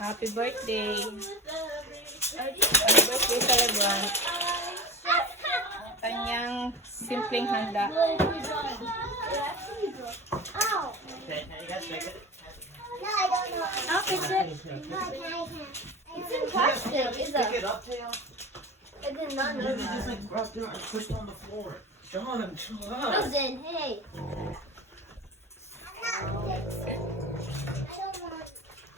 Happy birthday. Happy birthday celebrant. Kanyang simpleng handa. Okay, now you guys make it. No, I don't know. I'll fix it. No, I can't. It's in plastic. Is Pick it? it up, Tail. I did not You know just that. like grabbed it and pushed on the floor. John, chill out. Frozen, hey. I'm not fixing. I don't want.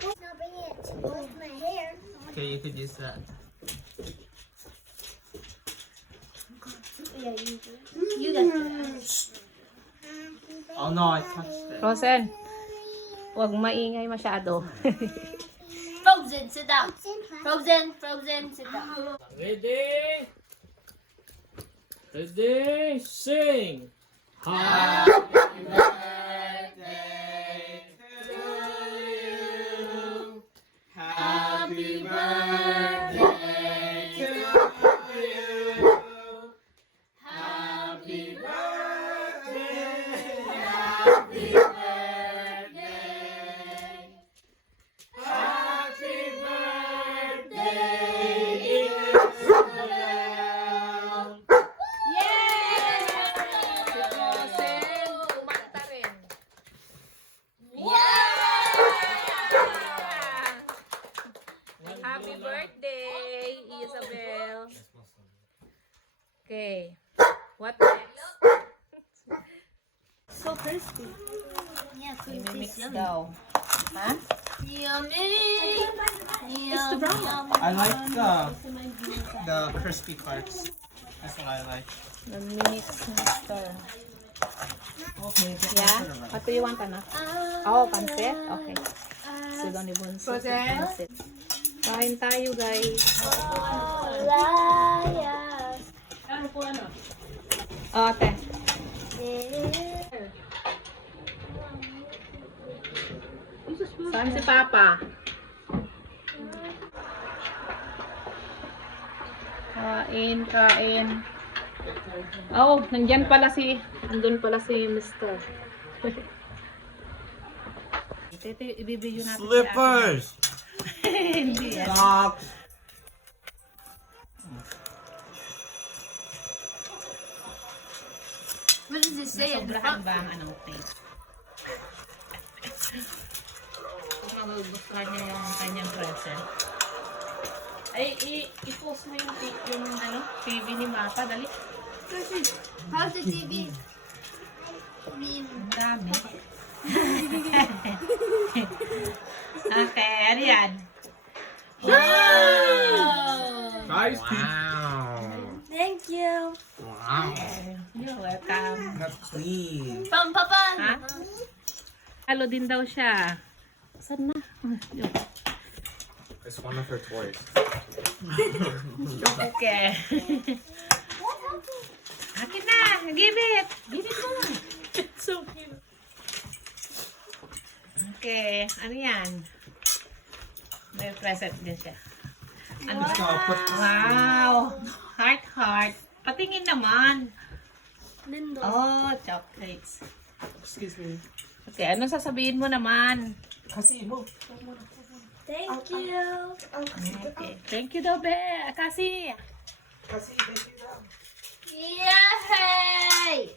Not bringing it to both my hair. Okay, you could use that. Yeah, you got that. Oh no, I touched it. Frozen, huwag maingay masyado. Frozen, sit down. Frozen, sit down. Ready? Ready? Sing. Happy birthday to you. Happy birthday. Happy birthday. Happy birthday, Isabel. Yay! Si Frozen, kumanta rin. Happy birthday, Isabel. Okay, what next? So crispy. Yeah, I-mix daw. Ha? Yummy. Yummy. I like the crispy parts. That's what I like. The mix mixer. Okay, Yeah? What do you want, anak? Oh, pansit? Okay. Sila ni Bunso. Pansit. Kain tayo, guys. Liars. Oh, ate. Saan si Papa? Kain, kain. Oh, nandyan pala andun pala si Mr. Tete, ibibigyo natin Slippers. si ate. Hindi yan. Socks. What does it say in the Sobrahan front? ba ang anong taste? Kung magugustuhan niya yung kanyang present. Ay, i-post mo yung TV ni Mapa, dali. How's the TV? I mean, Ang dami. Okay, ano yan? Guys, wow. thank you. Wow. You're welcome. That's clean. From Papa. Ha? Halo din daw siya. Saan na? It's one of her toys. Okay. Akin na! Give it! Give it mo! It's so cute. Okay. Ano yan? May present din siya. Ano? So I'll put Wow! Heart, heart. Patingin naman. Lindo. Oh, chocolates. Excuse me. Okay, ano sasabihin mo naman? Kasi mo. Thank you. Okay. Thank you daw, Be. Kasi. Kasi, thank you. Yay!